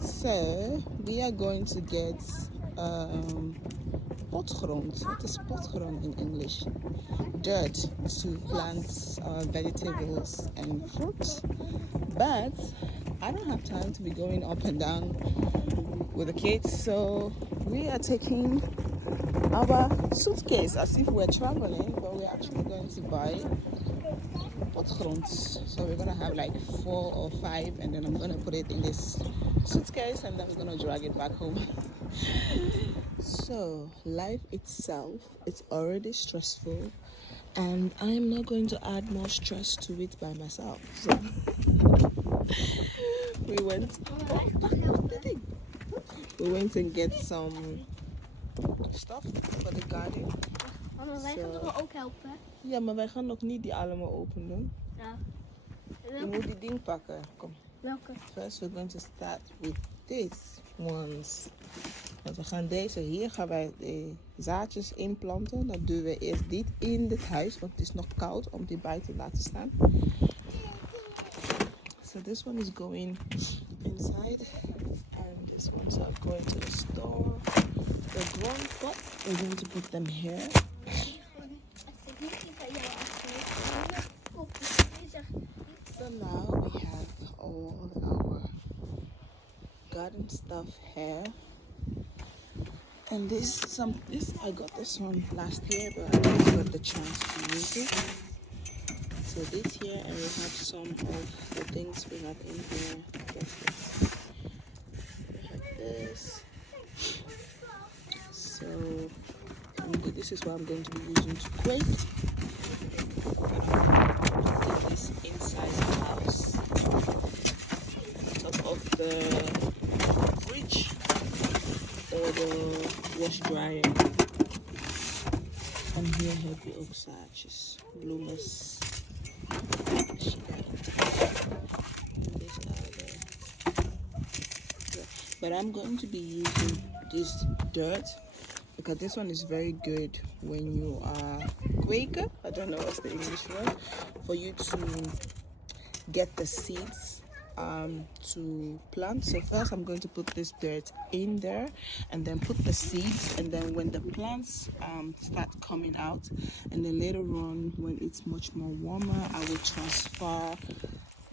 So we are going to get potgrond. What is potgrond in English? Dirt to plant vegetables and fruits. But I don't have time to be going up and down with the kids, so we are taking our suitcase as if we're traveling, but we're actually going to buy potgrond. So we're gonna have like 4 or 5, and then I'm gonna put it in this suitcase, and then we're gonna drag it back home. So life itself is already stressful, and I'm not going to add more stress to it by myself. So we went and get some stuff for the garden. Mama, wij gaan toch ook helpen? Ja, maar wij gaan nog niet die allemaal open doen. Ja. Je moet die ding pakken. Kom. Welke? First we're going to start with these ones. Want we gaan hier gaan wij de zaadjes inplanten. Dan doen we eerst dit in het huis, want het is nog koud om die buiten te laten staan. So this one is going inside, and these ones are going to the store. The grown pot, we're going to put them here. So now we have all our garden stuff here. And this I got this one last year, but I didn't get the chance to use it. So this year, and we have some of the things we have in here. We have this. So this is what I'm going to be using to grate. Put this inside the house, top of the fridge or the wash dryer. En hier heb je ook zaadjes, bloemes. But I'm going to be using this dirt because this one is very good when you are kweken. I don't know what's the English word, for you to get the seeds to plant. So first I'm going to put this dirt in there and then put the seeds, and then when the plants start coming out, and then later on when it's much more warmer, I will transfer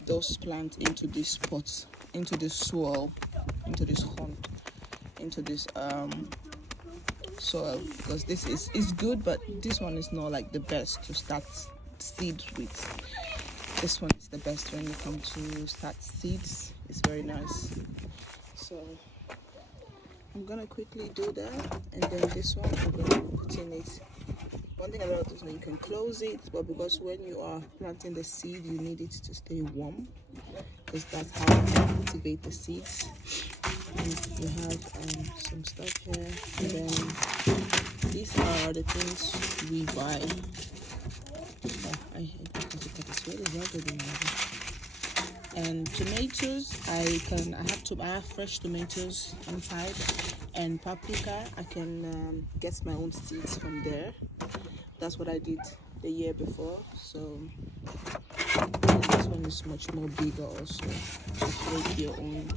those plants into this pot, into this soil, into this grond, into this soil, because this is good, but this one is not like the best to start seeds with. This one is the best when you come to start seeds. It's very nice. So I'm gonna quickly do that, and then this one I'm gonna put in it. One thing about this one, you can close it, but because when you are planting the seed, you need it to stay warm, because that's how you activate the seeds. And you have some stuff here, and then these are the things we buy. And tomatoes, I have fresh tomatoes inside, and paprika, I can get my own seeds from there. That's what I did the year before. So this one is much more bigger also. Just make your own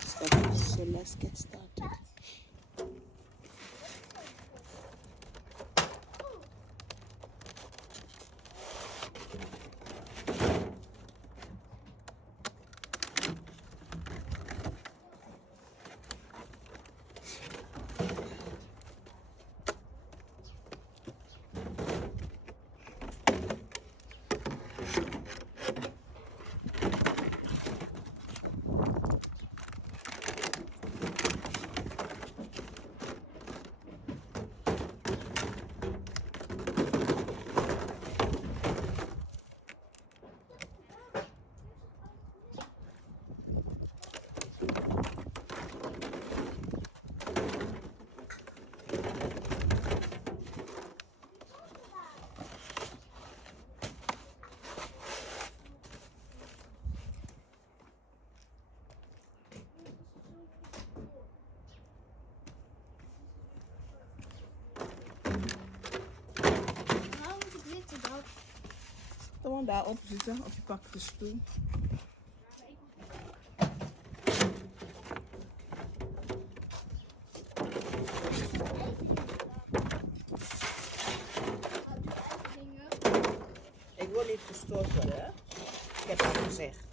stuff. So let's get started. De man daarop zitten, of je pakt de stoel. door niet gestoord worden. Ik heb al gezegd.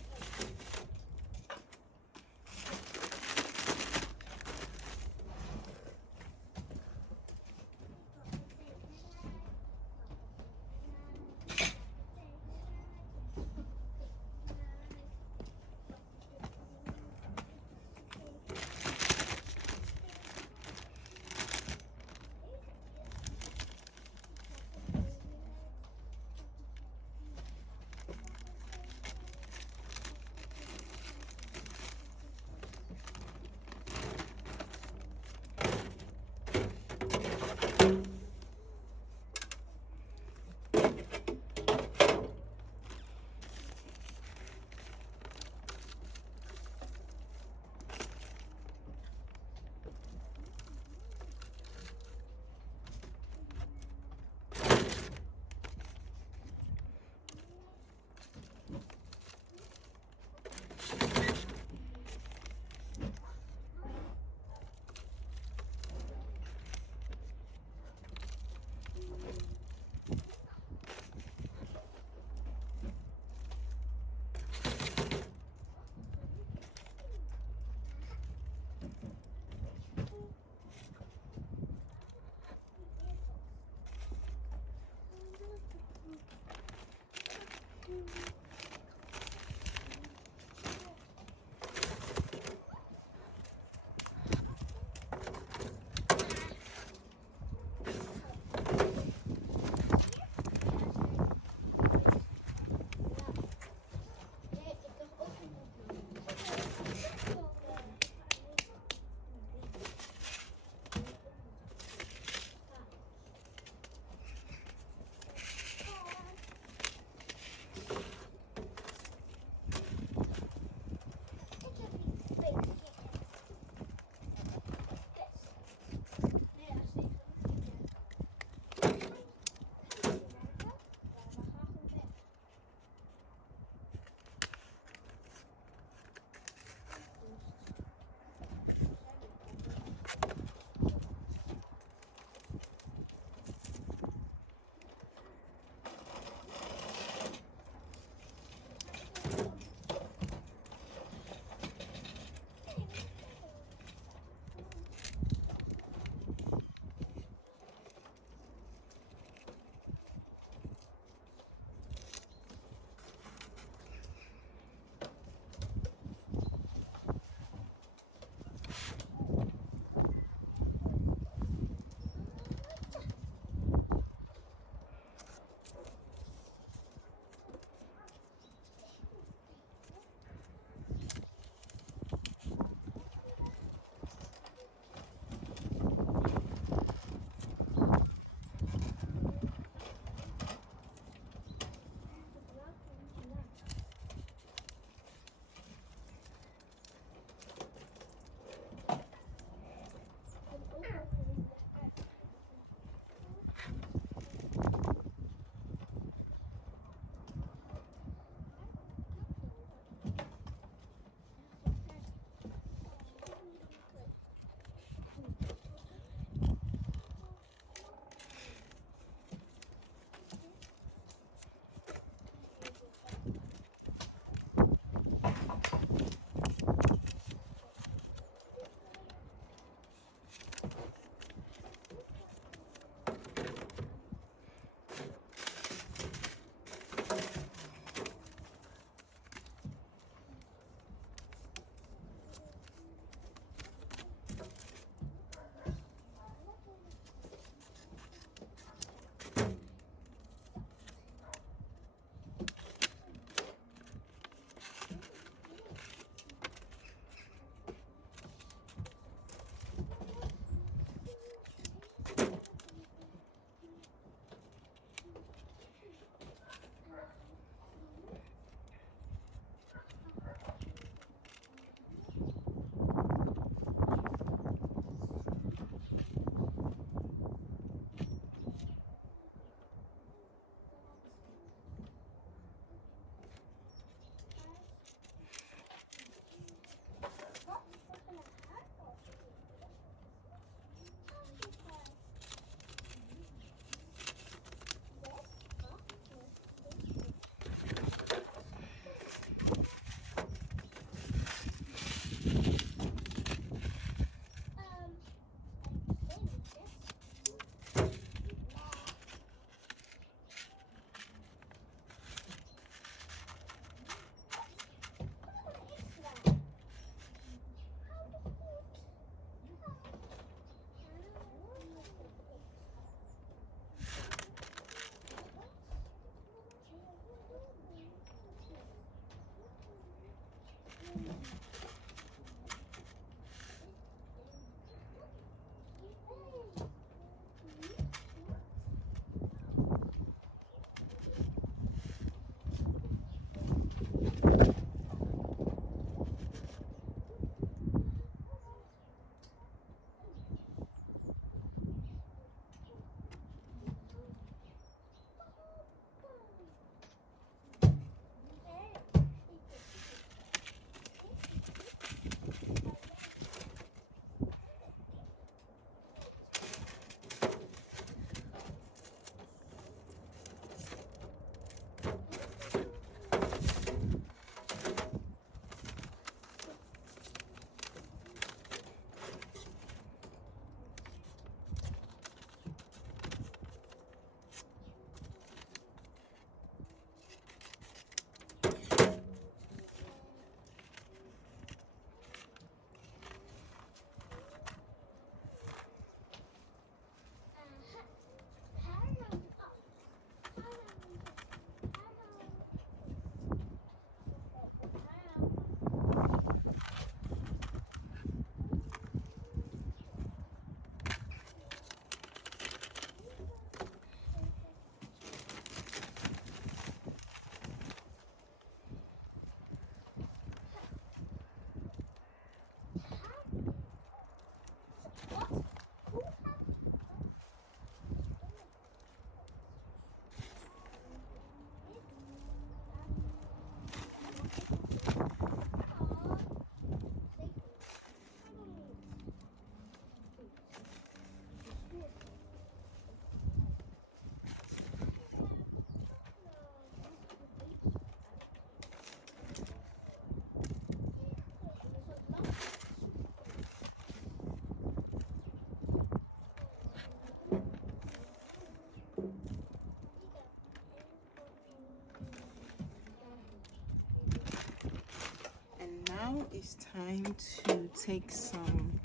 now it's time to take some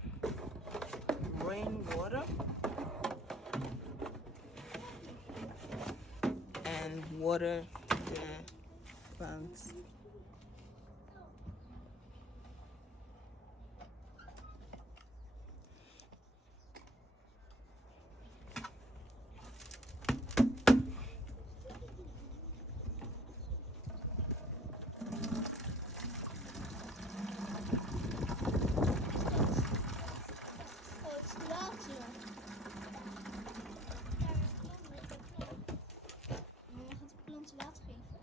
rainwater and water the plants. Oh, het is te water. En dan gaat de plant water geven.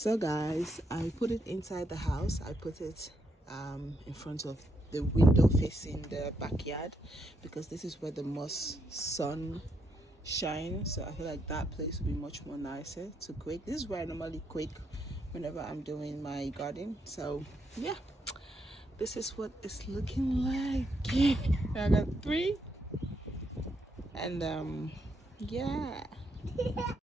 So guys, I put it inside the house. I put it in front of the window facing the backyard because this is where the most sun shines. So I feel like that place would be much more nicer to quake. This is where I normally quake whenever I'm doing my garden. So yeah, this is what it's looking like. I got 3 and yeah.